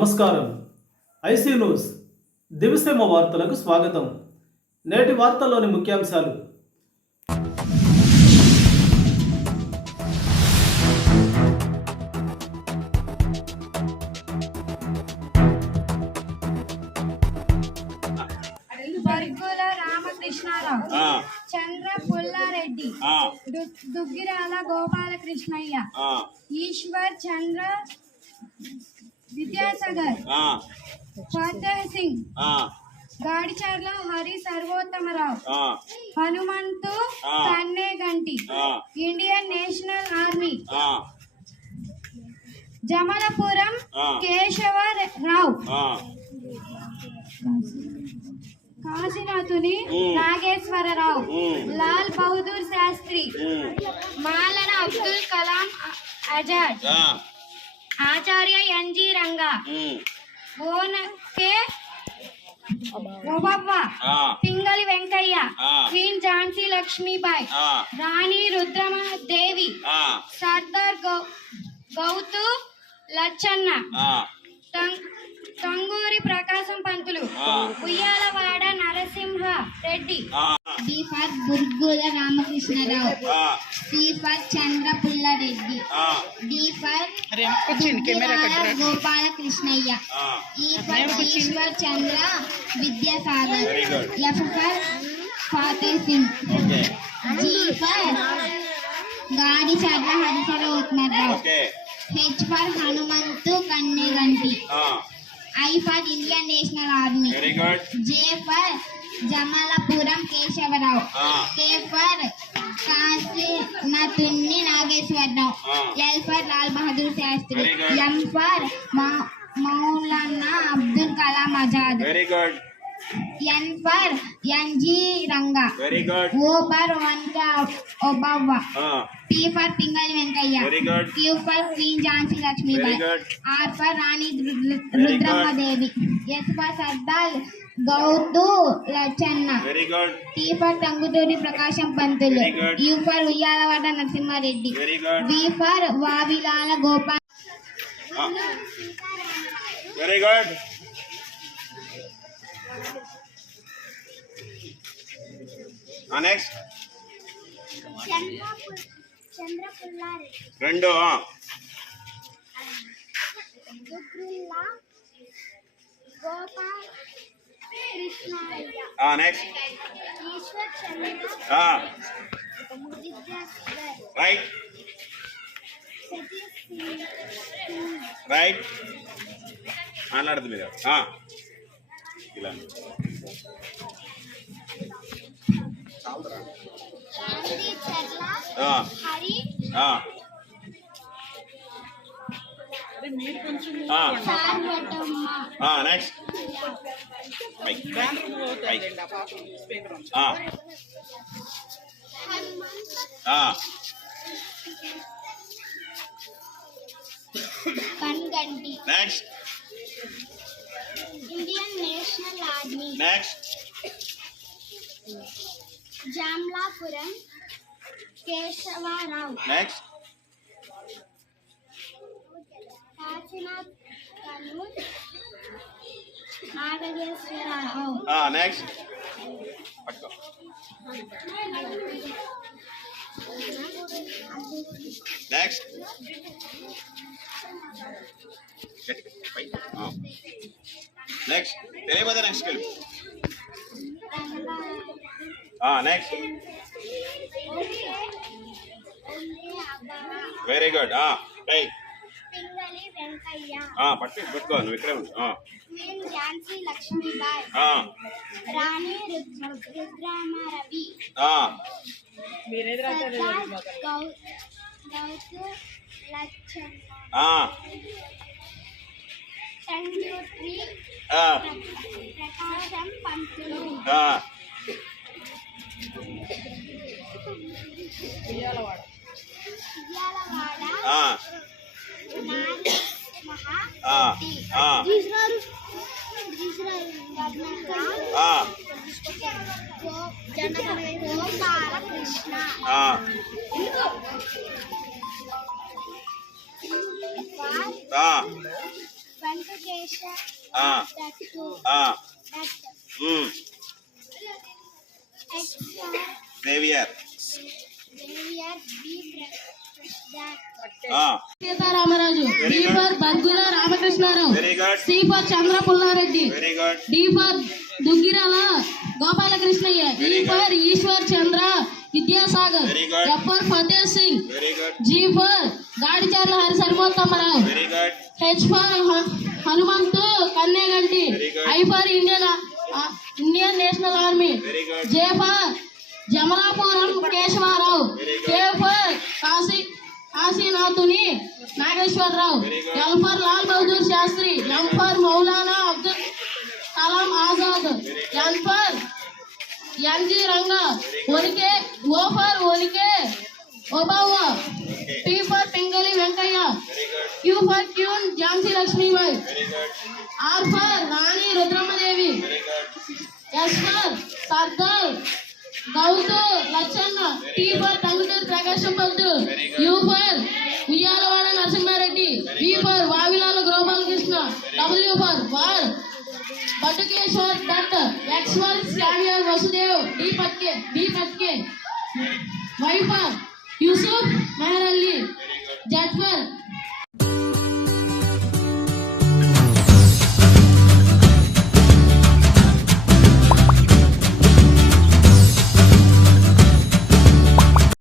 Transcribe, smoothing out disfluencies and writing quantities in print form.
నమస్కారం. IC news దివిసేమ వార్తలకు స్వాగతం. నేటి వార్తల్లోని ముఖ్యాంశాలు. Burgula Ramakrishna Rao, Chandra Pulla Reddy, Duggirala Gopalakrishnayya, Ishwar Chandra Vidyasagar, Fateh Singh, Gadicherla Hari Sarvothama Rao, Hanumanthu Kanneganti, Indian national army, Jamalapuram Keshava Rao, Kasinathuni Nageswara Rao, Lal Bahadur Shastri, Maulana Abdul Kalam Azad, Acharya N G Ranga, Onake Obavva, Pingali Venkayya, queen Jhansi Lakshmibai, Rani Rudramadevi, Sardar Gouthu Latchanna, Tanguturi Prakasam Pantulu, Uyyalawada Narasimha Reddy, D for Burgula Ramakrishna Rao, C for Chandra Pulla Reddy, D for Gopalakrishnayya, E for Ishwar Chandra Vidyasagar, F for Fateh Singh, G for Gadicherla Hari Sarvothama Rao, H for Hanumanthu Kanneganti, I for Indian National Army. Very good. J for Jamalapuram Keshavarao. K for Kasinatuni Nageswarrao. L for Lal Bahadur Shastri. M for Maulana Abdul Kalam Azad. Very good. N for NG Ranga. Very good. O for Vanka Obava. P for Pingali Venkaya. Very good. Q for Queen Jhansi Lakshmibai. Very good. R for Rani Rudramadevi. S for Sardar Gautu Lachanna. Very good. T for Tanguturi Prakasham Pantulu. Very good. U for Uyyalavada Narasimha Reddy. Very good. V for Vavilala Gopal. Very good. Next. Chandra Pullareddy. Rendu. Dugrilla Gopal Krishnaya. Next. Ishwar Chandra Vidyasagar. Right. Fetih Singh. Right. మాట్లాడదు మీరు ఇలా Gandhi Charla Hari Sarvatama. Next Kanganti. Next Indian National Army. Next Jamlapuram Keshavarao. Next Kashinath Kanur Nageswarrao. Next పట్టుకో next next తెలియపోతే next వెళ్ళి next very good right Pingali Venkayya, పెట్టుకో నువ్వు ఇక్కడే ఉండు queen Jhansi Lakshmibai, Rani Rudramadevi, Sardar Gouthu Latchanna, Tanguturi Prakasam Pantulu, Uyyalawada Gopalakrishna, Venkatesha ah, that ah, that um, X Xavier. దేవియర్ B that ah, Sitaramaraju. Very D good. For Burgula Ramakrishna Rao. Very good. C for Chandra Pulla Reddy. Very good. D for Duggirala Gopalakrishnayya. E Very good. For Ishwar Chandra Vidyasagar. Very good. F for Fateh Singh. Very good. G for Gadicherla Hari Sarvottama Rao. Very good. H for Hanumanthu Kanneganti. Very good. I for Indian national Army. Very good. J for Jamalapuram Keshava Rao. Very good. K for Kasinadhuni Nageswara Rao. Very good. L for Lal Bahadur Shastri. M for Maulana Abdul Kalam Azad. N for NG Ranga. ఒలికే O for Onake Obavva. P for Pingali Venkayya. Very good. Q for queen Jhansi Lakshmibai. Very good. R for Rani Rudrammadevi. Very good. S for Sardar Gouthu Latchanna. T for Tanguturi Prakasam Pantulu. U for Uyyalawada Narasimha Reddy. V for Vavilala Gopalakrishna. W for Batukeshwar Dutt. X for Samuel Vasudev. D Phadke. Y for Yusuf Meher Ali. Z for